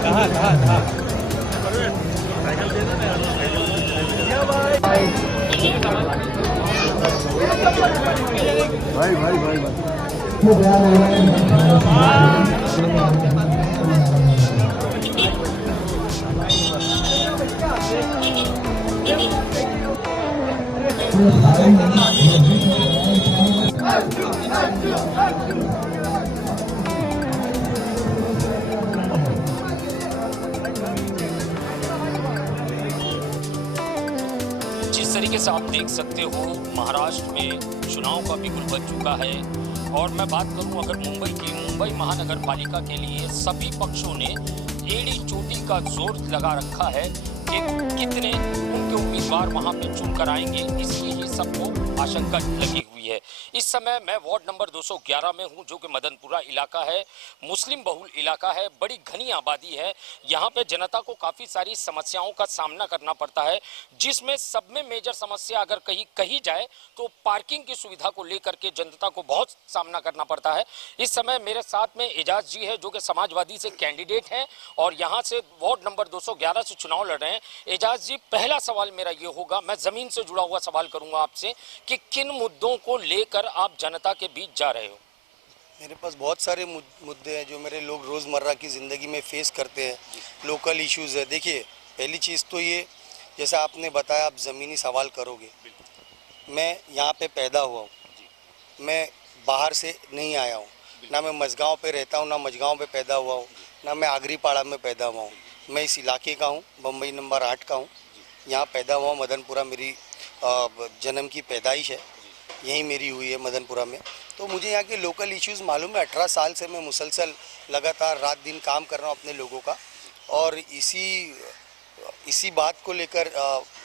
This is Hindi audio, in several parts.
कहाँ कहाँ कहाँ भाई भाई भाई भाई जिस तरीके से आप देख सकते हो महाराष्ट्र में चुनाव का बिगुल बज चुका है। और मैं बात करूं अगर मुंबई की, मुंबई महानगर पालिका के लिए सभी पक्षों ने एड़ी चोटी का जोर लगा रखा है कि कितने उनके उम्मीदवार वहां पे चुन कर आएंगे, इसकी ही सबको आशंका लगी हुई है। इस समय मैं वार्ड नंबर 211 में हूं, जो कि मदनपुरा इलाका है, मुस्लिम बहुल इलाका है, बड़ी घनी आबादी है। यहाँ पे जनता को काफ़ी सारी समस्याओं का सामना करना पड़ता है, जिसमें सब में मेजर समस्या अगर कही जाए तो पार्किंग की सुविधा को लेकर के जनता को बहुत सामना करना पड़ता है। इस समय मेरे साथ में एजाज जी है, जो कि समाजवादी से कैंडिडेट हैं और यहाँ से वार्ड नंबर 211 से चुनाव लड़ रहे हैं। एजाज जी, पहला सवाल मेरा ये होगा, मैं ज़मीन से जुड़ा हुआ सवाल करूँगा आपसे कि किन मुद्दों को लेकर आप जनता के बीच जा रहे हो? मेरे पास बहुत सारे मुद्दे हैं जो मेरे लोग रोज़मर्रा की ज़िंदगी में फेस करते हैं। लोकल इश्यूज़ है। देखिए, पहली चीज़ तो ये, जैसा आपने बताया आप ज़मीनी सवाल करोगे, मैं यहाँ पे पैदा हुआ हूँ, मैं बाहर से नहीं आया हूँ, ना मैं मझगांव पे रहता हूँ, ना मझगांव पे पैदा हुआ हूँ, ना मैं आगरीपाड़ा में पैदा हुआ हूँ। मैं इस इलाके का हूँ, बम्बई नंबर 8 का हूँ, यहाँ पैदा हुआ हूँ। मदनपुरा मेरी जन्म की पैदाइश है, यहीं मेरी हुई है मदनपुरा में। तो मुझे यहाँ के लोकल इश्यूज़ मालूम है। 18 साल से मैं मुसलसल लगातार रात दिन काम कर रहा हूँ अपने लोगों का, और इसी बात को लेकर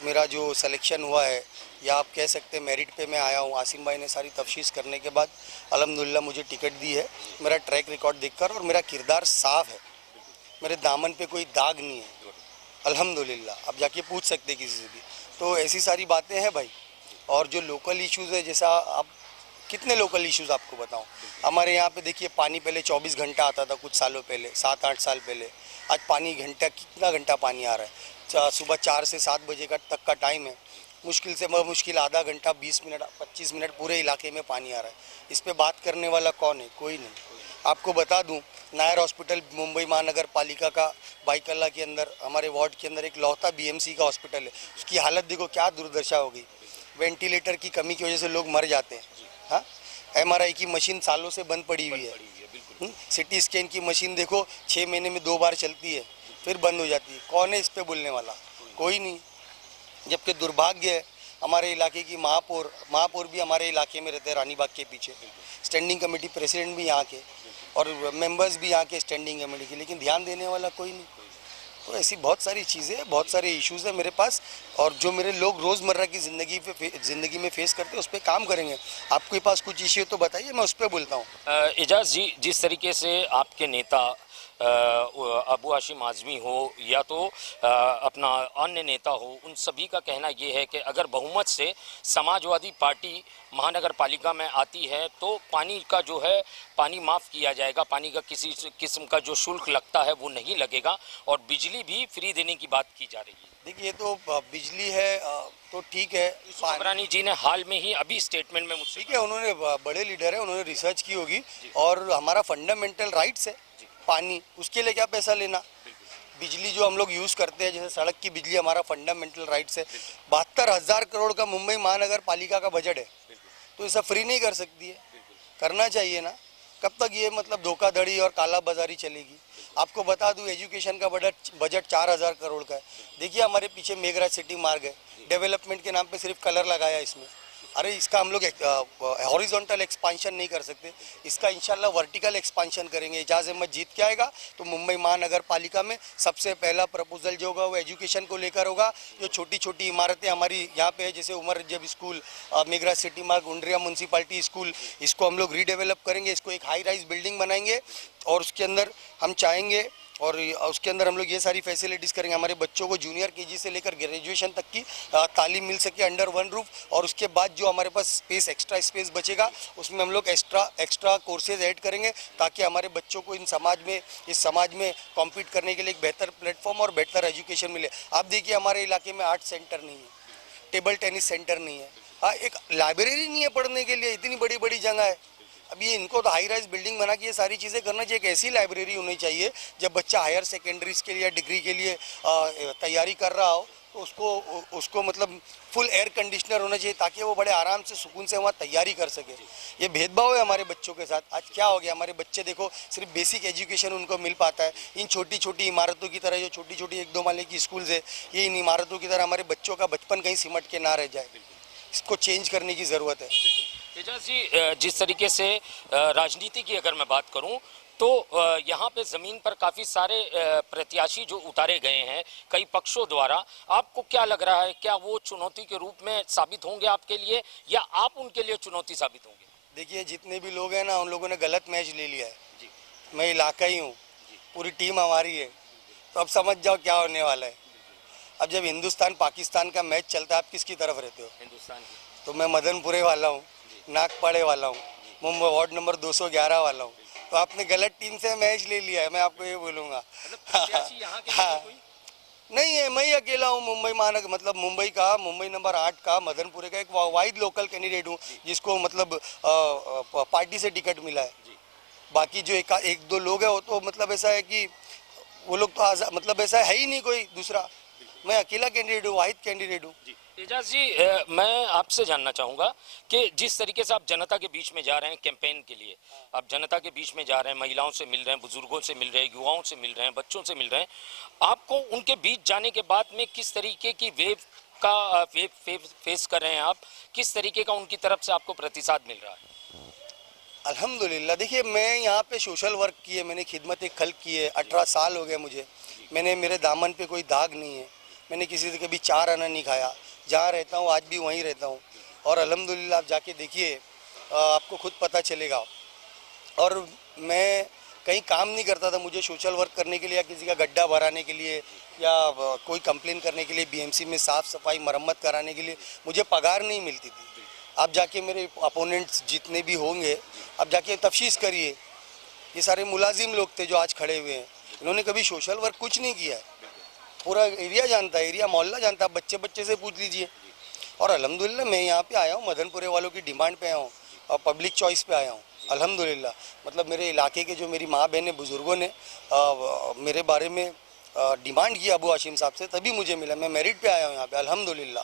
मेरा जो सिलेक्शन हुआ है, या आप कह सकते हैं मेरिट पे मैं आया हूँ। आसिम भाई ने सारी तफ्तीश करने के बाद अल्हम्दुलिल्लाह मुझे टिकट दी है, मेरा ट्रैक रिकॉर्ड देखकर, और मेरा किरदार साफ़ है, मेरे दामन पे कोई दाग नहीं है अल्हम्दुलिल्लाह। आप जाके पूछ सकते हैं किसी से भी। तो ऐसी सारी बातें हैं भाई। और जो लोकल इश्यूज़ है, जैसा आप कितने लोकल इश्यूज़ आपको बताऊं। हमारे यहाँ पे देखिए, पानी पहले 24 घंटा आता था, कुछ सालों पहले, 7-8 साल पहले। आज पानी कितना घंटा पानी आ रहा है? सुबह 4 से 7 बजे तक का टाइम है। मुश्किल से मुश्किल आधा घंटा, 20 मिनट, 25 मिनट पूरे इलाके में पानी आ रहा है। इस पर बात करने वाला कौन है? कोई नहीं। आपको बता दूं, नायर हॉस्पिटल मुंबई महानगर पालिका का बाईकल्ला के अंदर, हमारे वार्ड के अंदर एक लौता बीएमसी का हॉस्पिटल है। उसकी हालत देखो, क्या दुर्दशा हो गई। वेंटिलेटर की कमी की वजह से लोग मर जाते हैं। हाँ, एमआरआई की मशीन सालों से बंद पड़ी हुई है। सिटी स्कैन की मशीन देखो, 6 महीने में 2 बार चलती है, फिर बंद हो जाती है। कौन है इस पे बोलने वाला? कोई नहीं। जबकि दुर्भाग्य है, हमारे इलाके की महापौर भी हमारे इलाके में रहते हैं, रानीबाग के पीछे। स्टैंडिंग कमेटी प्रेसिडेंट भी यहाँ के, और मेंबर्स भी यहाँ के स्टैंडिंग कमेटी के, लेकिन ध्यान देने वाला कोई नहीं। तो ऐसी बहुत सारी चीज़ें, बहुत सारे इश्यूज़ हैं मेरे पास, और जो मेरे लोग रोज़मर्रा की ज़िंदगी में फेस करते हैं, उस पर काम करेंगे। आपके पास कुछ इश्यू तो बताइए, मैं उस पर बोलता हूँ। एजाज जी, जिस तरीके से आपके नेता अबू हाशिम आज़मी हो या तो अपना अन्य नेता हो, उन सभी का कहना ये है कि अगर बहुमत से समाजवादी पार्टी महानगर पालिका में आती है तो पानी का जो है, पानी माफ़ किया जाएगा, पानी का किसी किस्म का जो शुल्क लगता है वो नहीं लगेगा, और बिजली भी फ्री देने की बात की जा रही है। देखिए, तो बिजली है तो ठीक है। सुब्रानी जी ने हाल में ही अभी स्टेटमेंट में मुझसे, ठीक है, उन्होंने, बड़े लीडर है, उन्होंने रिसर्च की होगी, और हमारा फंडामेंटल राइट्स है पानी, उसके लिए क्या पैसा लेना। बिजली जो हम लोग यूज़ करते हैं, जैसे सड़क की बिजली, हमारा फंडामेंटल राइट्स है। 72,000 करोड़ का मुंबई महानगर पालिका का बजट है, तो ऐसा फ्री नहीं कर सकती है, करना चाहिए ना। कब तक ये मतलब धोखाधड़ी और काला बाजारी चलेगी? आपको बता दूं, एजुकेशन का बजट 4,000 करोड़ का है। देखिए, हमारे पीछे मेघराज सिटी मार्ग है, डेवलपमेंट के नाम पे सिर्फ कलर लगाया इसमें। अरे, इसका हम लोग हॉरिजॉन्टल एक्सपांशन नहीं कर सकते, इसका इंशाल्लाह वर्टिकल एक्सपांशन करेंगे। एजाज अहमद जीत के आएगा तो मुंबई महानगर पालिका में सबसे पहला प्रपोजल जो होगा वो एजुकेशन को लेकर होगा। जो छोटी छोटी इमारतें हमारी यहाँ पे है, जैसे उमर जब स्कूल, मेघराज सिटी मार्ग, उंड्रिया म्यूनसिपालिटी स्कूल, इसको हम लोग रीडेवलप करेंगे, इसको एक हाई राइज बिल्डिंग बनाएंगे, और उसके अंदर हम चाहेंगे और उसके अंदर हम लोग ये सारी फैसिलिटीज़ करेंगे, हमारे बच्चों को जूनियर केजी से लेकर ग्रेजुएशन तक की तालीम मिल सके अंडर वन रूफ। और उसके बाद जो हमारे पास स्पेस, एक्स्ट्रा स्पेस बचेगा, उसमें हम लोग एक्स्ट्रा कोर्सेज ऐड करेंगे, ताकि हमारे बच्चों को इस समाज में कॉम्पीट करने के लिए एक बेहतर प्लेटफॉर्म और बेहतर एजुकेशन मिले। आप देखिए हमारे इलाके में आर्ट सेंटर नहीं है, टेबल टेनिस सेंटर नहीं है, हाँ एक लाइब्रेरी नहीं है पढ़ने के लिए, इतनी बड़ी बड़ी जगह है। अब ये इनको तो हाई राइज बिल्डिंग बना के ये सारी चीज़ें करना चाहिए। एक ऐसी लाइब्रेरी होनी चाहिए जब बच्चा हायर सेकेंडरीज के लिए या डिग्री के लिए तैयारी कर रहा हो, तो उसको मतलब फुल एयर कंडीशनर होना चाहिए, ताकि वो बड़े आराम से सुकून से वहाँ तैयारी कर सके। ये भेदभाव है हमारे बच्चों के साथ। आज क्या हो गया, हमारे बच्चे देखो सिर्फ बेसिक एजुकेशन उनको मिल पाता है इन छोटी छोटी इमारतों की तरह। जो छोटी छोटी 1-2 माले की स्कूल्स है, ये इन इमारतों की तरह हमारे बच्चों का बचपन कहीं सिमट के ना रह जाए। इसको चेंज करने की ज़रूरत है। एजाज जी, जिस तरीके से राजनीति की अगर मैं बात करूं तो यहाँ पे ज़मीन पर काफ़ी सारे प्रत्याशी जो उतारे गए हैं कई पक्षों द्वारा, आपको क्या लग रहा है, क्या वो चुनौती के रूप में साबित होंगे आपके लिए, या आप उनके लिए चुनौती साबित होंगे? देखिए जितने भी लोग हैं ना, उन लोगों ने गलत मैच ले लिया है जी। मैं इलाका ही हूँ, पूरी टीम हमारी है, तो अब समझ जाओ क्या होने वाला है। अब जब हिंदुस्तान पाकिस्तान का मैच चलता है, आप किसकी तरफ रहते हो? हिंदुस्तान की। तो मैं मदनपुरे वाला हूँ, नागपाड़े वाला हूँ, मुंबई वार्ड नंबर 211 वाला हूँ। तो आपने गलत टीम से मैच ले लिया है, मैं आपको ये बोलूँगा। हाँ, नहीं है, मैं ही अकेला हूँ मुंबई महानगर, मतलब मुंबई नंबर 8 का, मदनपुरे का एक वाइड लोकल कैंडिडेट हूँ, जिसको मतलब पार्टी से टिकट मिला है। बाकी जो एक दो लोग हैं, वो तो मतलब ऐसा है कि वो लोग तो मतलब ऐसा है ही नहीं कोई दूसरा। मैं अकेला कैंडिडेट हूँ, वाहिद कैंडिडेट हूँ। एजाज जी, मैं आपसे जानना चाहूँगा कि जिस तरीके से आप जनता के बीच में जा रहे हैं कैंपेन के लिए, आप जनता के बीच में जा रहे हैं, महिलाओं से मिल रहे हैं, बुजुर्गों से मिल रहे हैं, युवाओं से मिल रहे हैं, बच्चों से मिल रहे हैं, आपको उनके बीच जाने के बाद में किस तरीके की फेस कर रहे हैं आप, किस तरीके का उनकी तरफ से आपको प्रतिसाद मिल रहा है? अल्हम्दुलिल्लाह, देखिए मैं यहाँ पे सोशल वर्क की है, मैंने खिदमत खल्क की है, 18 साल हो गए मुझे। मेरे दामन पे कोई दाग नहीं है, मैंने किसी से कभी 4 आना नहीं खाया। जहाँ रहता हूँ आज भी वहीं रहता हूँ, और अल्हम्दुलिल्लाह आप जाके देखिए, आपको खुद पता चलेगा। और मैं कहीं काम नहीं करता था, मुझे सोशल वर्क करने के लिए या किसी का गड्ढा भराने के लिए या कोई कंप्लेन करने के लिए, बीएमसी में साफ़ सफाई मरम्मत कराने के लिए मुझे पगार नहीं मिलती थी। आप जाके मेरे अपोनेंट्स जितने भी होंगे, आप जाके तफ्तीश करिए, ये सारे मुलाजिम लोग थे जो आज खड़े हुए हैं, इन्होंने कभी सोशल वर्क कुछ नहीं किया है। पूरा एरिया जानता है, एरिया मोहल्ला जानता है, बच्चे बच्चे से पूछ लीजिए। और अल्हम्दुलिल्लाह मैं यहाँ पे आया हूँ, मदनपुरे वालों की डिमांड पे आया हूँ और पब्लिक चॉइस पे आया हूँ। अल्हम्दुलिल्लाह मतलब मेरे इलाके के जो मेरी माँ बहन बुज़ुर्गों ने मेरे बारे में डिमांड की अबू हाशिम साहब से, तभी मुझे मिला। मैं मेरिट पे आया हूँ यहाँ पे अल्हम्दुलिल्लाह,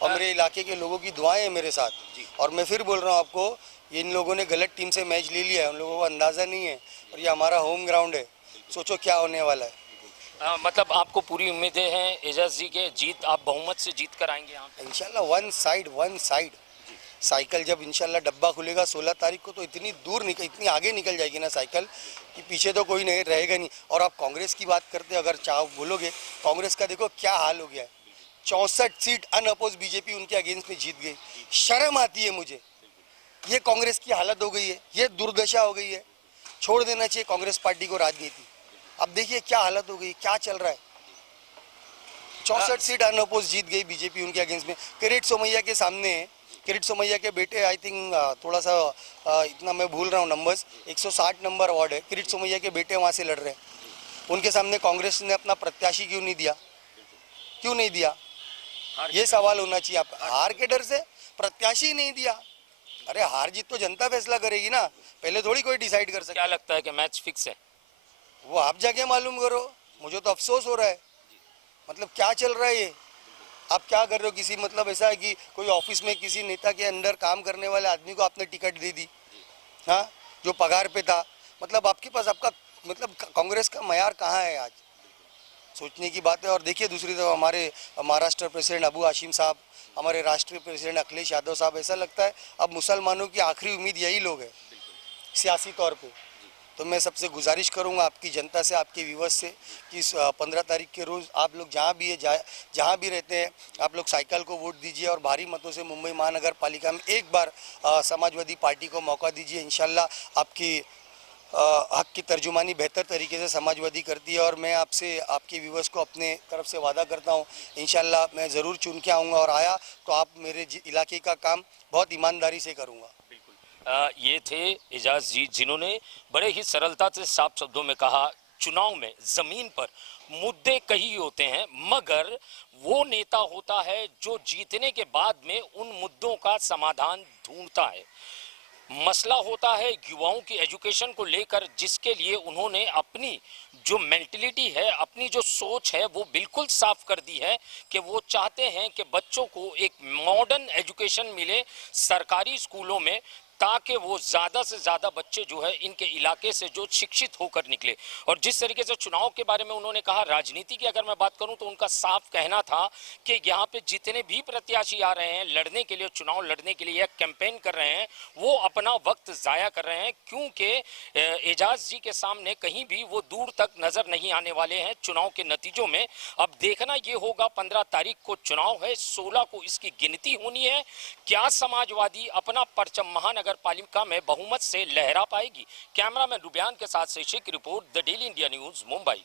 और मेरे इलाके के लोगों की दुआएं हैं मेरे साथ। और मैं फिर बोल रहा हूँ आपको, इन लोगों ने गलत टीम से मैच ले लिया है, उन लोगों को अंदाज़ा नहीं है, और ये हमारा होम ग्राउंड है। सोचो क्या होने वाला है। मतलब आपको पूरी उम्मीदें हैं एजाज जी के जीत, आप बहुमत से जीत कर आएंगे यहाँ पे? इंशाल्लाह वन साइड साइकिल जब इंशाल्लाह डब्बा खुलेगा 16 तारीख को, तो इतनी आगे निकल जाएगी ना साइकिल कि पीछे तो कोई नहीं रहेगा नहीं। और आप कांग्रेस की बात करते, अगर चाहो बोलोगे, कांग्रेस का देखो क्या हाल हो गया है। 64 सीट अनअपोज बीजेपी उनके अगेंस्ट में जीत गई। शर्म आती है मुझे, ये कांग्रेस की हालत हो गई है, ये दुर्दशा हो गई है। छोड़ देना चाहिए कांग्रेस पार्टी को राजनीति। अब देखिए क्या हालत हो गई, क्या चल रहा है। 64 सीट अनअपोज जीत गई बीजेपी उनके अगेंस्ट में। किरीट सोमैया के सामने, किरीट सोमैया के बेटे, आई थिंक थोड़ा सा इतना मैं भूल रहा हूँ नंबर्स, 160 नंबर वार्ड है, किरीट सोमैया के बेटे वहाँ से लड़ रहे हैं। उनके सामने कांग्रेस ने अपना प्रत्याशी क्यों नहीं दिया? क्यों नहीं दिया, ये सवाल होना चाहिए। आप हार के डर से प्रत्याशी नहीं दिया? अरे हार जीत तो जनता फैसला करेगी ना, पहले थोड़ी कोई डिसाइड कर सकता। क्या लगता है कि मैच फिक्स है? वो आप जाके मालूम करो, मुझे तो अफसोस हो रहा है। मतलब क्या चल रहा है ये? आप क्या कर रहे हो? किसी मतलब ऐसा है कि कोई ऑफिस में किसी नेता के अंडर काम करने वाले आदमी को आपने टिकट दे दी, हाँ, जो पगार पे था। मतलब आपके पास आपका मतलब कांग्रेस का मयार कहाँ है आज? सोचने की बात है। और देखिए दूसरी तरफ हमारे महाराष्ट्र प्रेसिडेंट अबू हाशिम साहब, हमारे राष्ट्रीय प्रेसिडेंट अखिलेश यादव साहब, ऐसा लगता है अब मुसलमानों की आखिरी उम्मीद यही लोग हैं सियासी तौर पे। तो मैं सबसे गुजारिश करूंगा आपकी जनता से, आपके व्यूअर्स से, कि 15 तारीख के रोज़ आप लोग जहाँ भी है, जहाँ भी रहते हैं, आप लोग साइकिल को वोट दीजिए और भारी मतों से मुंबई महानगर पालिका में एक बार समाजवादी पार्टी को मौका दीजिए। इंशाल्लाह आपकी हक की तर्जुमानी बेहतर तरीके से समाजवादी करती है। और मैं आपसे, आपके व्यूवर्स को अपने तरफ से वादा करता हूँ, इंशाल्लाह मैं ज़रूर चुन के आऊँगा और आया तो आप मेरे इलाके का काम बहुत ईमानदारी से करूँगा। ये थे एजाज जी, जिन्होंने बड़े ही सरलता से साफ शब्दों में कहा, चुनाव में जमीन पर मुद्दे कई होते हैं, मगर वो नेता होता है जो जीतने के बाद में उन मुद्दों का समाधान ढूंढता है। मसला होता है युवाओं की एजुकेशन को लेकर, जिसके लिए उन्होंने अपनी जो मेंटलिटी है, अपनी जो सोच है, वो बिल्कुल साफ कर दी है कि वो चाहते हैं कि बच्चों को एक मॉडर्न एजुकेशन मिले सरकारी स्कूलों में, ताकि वो ज़्यादा से ज़्यादा बच्चे जो है इनके इलाके से जो शिक्षित होकर निकले। और जिस तरीके से चुनाव के बारे में उन्होंने कहा, राजनीति की अगर मैं बात करूं तो उनका साफ कहना था कि यहाँ पे जितने भी प्रत्याशी आ रहे हैं लड़ने के लिए, चुनाव लड़ने के लिए, कैंपेन कर रहे हैं, वो अपना वक्त ज़ाया कर रहे हैं, क्योंकि एजाज जी के सामने कहीं भी वो दूर तक नज़र नहीं आने वाले हैं चुनाव के नतीजों में। अब देखना ये होगा, 15 तारीख को चुनाव है, 16 को इसकी गिनती होनी है। क्या समाजवादी अपना परचम महानगर पालिका में बहुमत से लहरा पाएगी? कैमरामैन रुबियान के साथ से Shaikh, report the daily India news, Mumbai.